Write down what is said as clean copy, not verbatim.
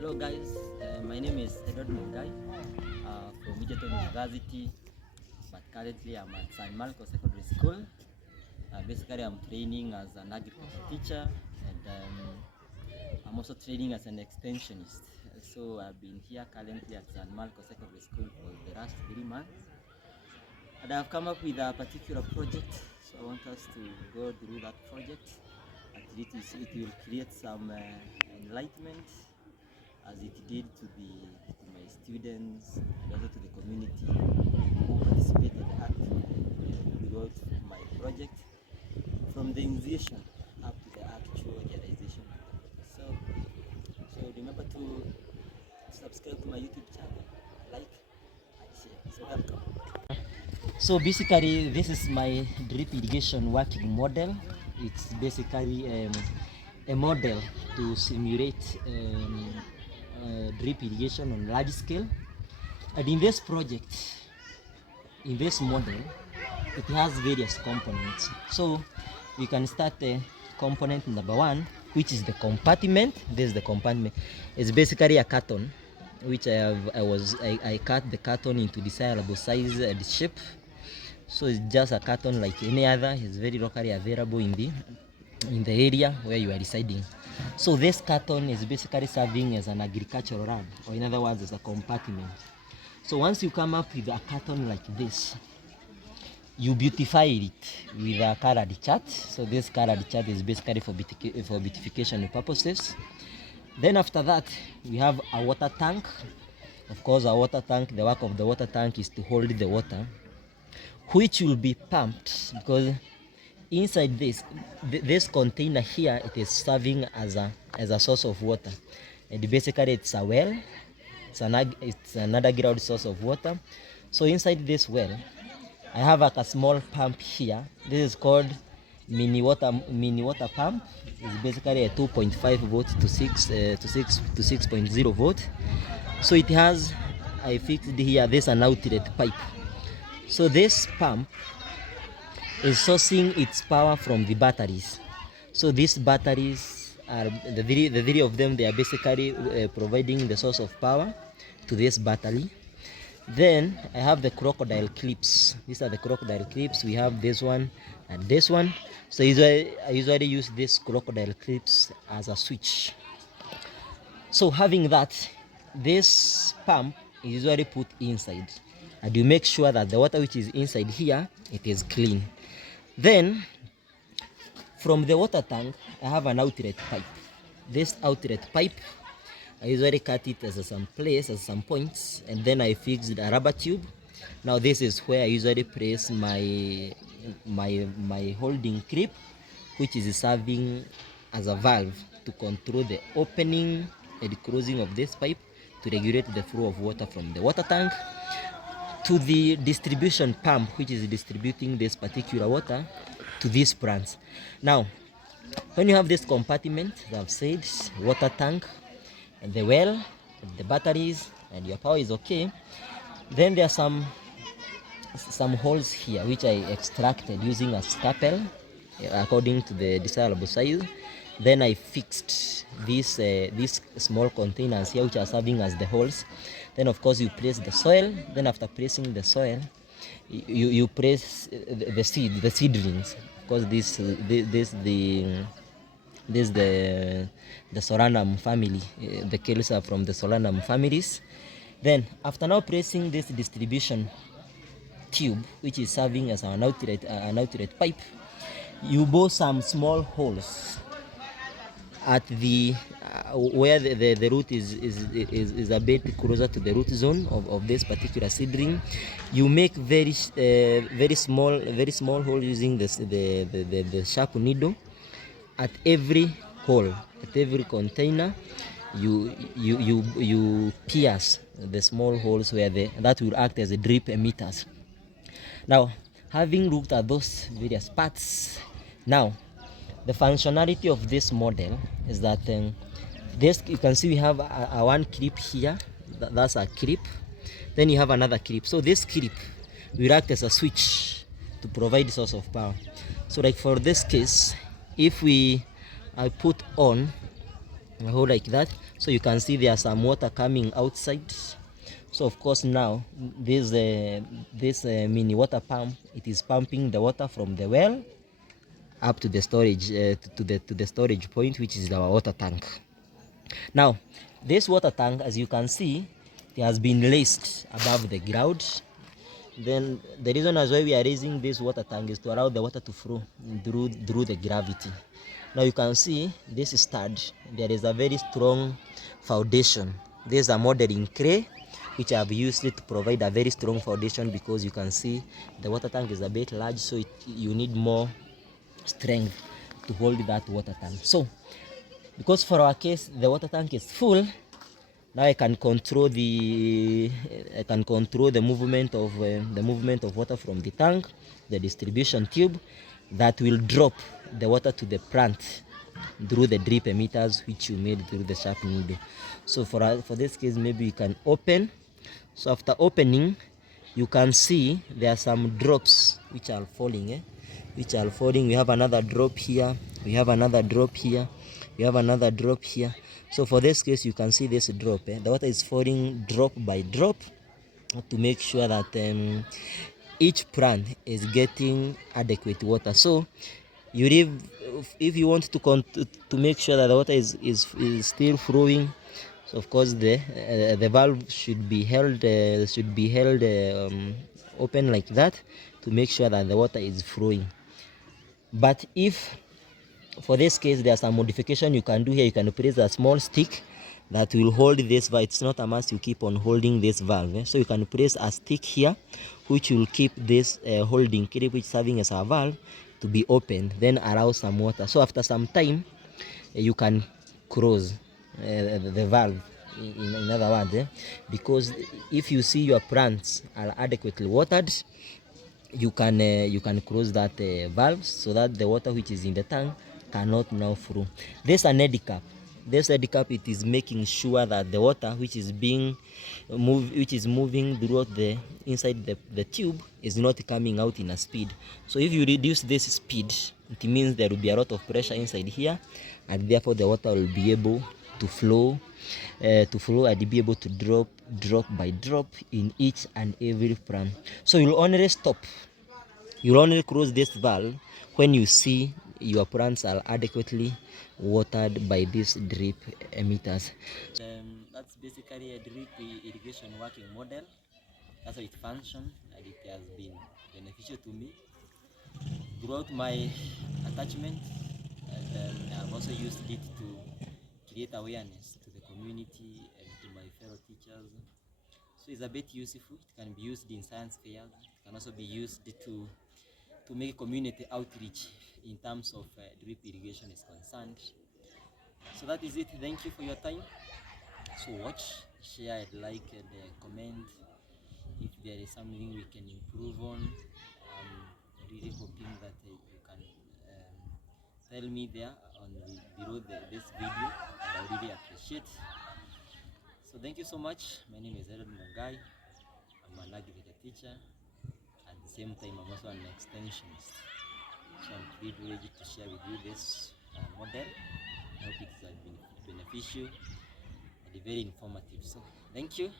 Hello guys, my name is Edward Mungai from Egerton University, but currently I'm at San Marcos Secondary School. Basically I'm training as an agriculture teacher, and I'm also training as an extensionist. So I've been here currently at San Marcos Secondary School for the last 3 months, and I've come up with a particular project. So I want us to go through that project. At least it will create some enlightenment, as it did to my students and also to the community who participated actively throughout my project, from the initiation up to the actual realization. So remember to subscribe to my YouTube channel, like and share. So welcome. So basically this is my drip irrigation working model. It's basically a model to simulate drip irrigation on large scale. And in this project, in this model, it has various components. So we can start component number 1, which is the compartment. This is the compartment. It's basically a carton, which I cut the carton into desirable size and shape. So it's just a carton like any other. It's very locally available in the area where you are residing. So this carton is basically serving as an agricultural run, or in other words, as a compartment. So once you come up with a carton like this, you beautify it with a colored chart. So this colored chart is basically for beautification purposes. Then after that, we have a water tank. Of course, a water tank, the work of the water tank is to hold the water, which will be pumped, because inside this container here, it is serving as a source of water. And basically it's a well. It's an underground source of water. So inside this well, I have like a small pump here. This is called mini water pump. It's basically a 2.5 volt to 6.0 volt. So it has, I fixed here, this an outlet pipe. So this pump is sourcing its power from the batteries. So these batteries are the three of them. They are basically providing the source of power to this battery. Then I have the crocodile clips. These are the crocodile clips. We have this one and this one. So I usually use this crocodile clips as a switch. So having that, this pump is usually put inside, and you make sure that the water which is inside here, it is clean. Then from the water tank, I have an outlet pipe. This outlet pipe, I usually cut it as some points, and then I fixed a rubber tube. Now this is where I usually place my holding clip, which is serving as a valve to control the opening and closing of this pipe, to regulate the flow of water from the water tank to the distribution pump, which is distributing this particular water to these plants. Now, when you have this compartment, as I've said, water tank, and the well, and the batteries, and your power is okay, then there are some holes here which I extracted using a scalpel according to the desirable size. Then I fixed these small containers here, which are serving as the holes. Then of course you place the soil. Then after placing the soil, you place the seedlings. Of course the solanum family. The kales are from the solanum families. Then after now placing this distribution tube, which is serving as an outlet pipe, you bore some small holes at the where the root is a bit closer to the root zone of this particular seedling. You make very small hole using the sharp needle at every hole, at every container. You pierce the small holes where that will act as a drip emitters. Now, having looked at those various parts, now the functionality of this model is that this, you can see we have a one clip here. That's a clip. Then you have another clip. So this clip will act as a switch to provide source of power. So like for this case, if I put on a hole like that, So you can see there's some water coming outside. So of course now this mini water pump, it is pumping the water from the well up to the storage to the storage point, which is our water tank. Now this water tank, as you can see, it has been raised above the ground. Then the reason as why we are raising this water tank is to allow the water to flow through the gravity. Now you can see this stud, there is a very strong foundation. There's a modeling clay which I have used it to provide a very strong foundation, because you can see the water tank is a bit large, so you need more strength to hold that water tank. So because for our case the water tank is full, now I can control the movement of water from the tank, the distribution tube that will drop the water to the plant through the drip emitters which you made through the sharp needle. So for this case, maybe you can open. So after opening, you can see there are some drops which are falling, which are falling. We have another drop here, we have another drop here, we have another drop here. So for this case, you can see this drop, the water is falling drop by drop, to make sure that each plant is getting adequate water. So you leave, if you want to make sure that the water is still flowing. So of course the valve should be held open like that, to make sure that the water is flowing. But if for this case there's some modification you can do here, you can place a small stick that will hold this valve. It's not a must you keep on holding this valve, so you can place a stick here which will keep this holding clip, which is serving as a valve, to be open, then allow some water. So after some time you can close the valve, in other words, because if you see your plants are adequately watered, you can close that valve, so that the water which is in the tank cannot now flow. There's an eddy cap. This eddy cap, it is making sure that the water which is moving throughout the inside the tube is not coming out in a speed. So if you reduce this speed, it means there will be a lot of pressure inside here, and therefore the water will be able to flow and be able to drop by drop in each and every plant. So you'll only close this valve when you see your plants are adequately watered by these drip emitters. That's basically a drip irrigation working model. That's how it functions, and it has been beneficial to me throughout my attachment. And I've also used it to create awareness to the community and to my fellow teachers. So it's a bit useful. It can be used in science fairs. It can also be used to make community outreach in terms of drip irrigation is concerned. So that is it. Thank you for your time. So watch, share, like, and comment if there is something we can improve on. Really hoping that you can tell me there on below this video, and I really appreciate. So thank you so much. My name is Aaron Mungai. I'm an agriculture teacher. At the same time, I'm also an extensionist. So I'm privileged to share with you this model. I hope it has been beneficial and very informative. So thank you.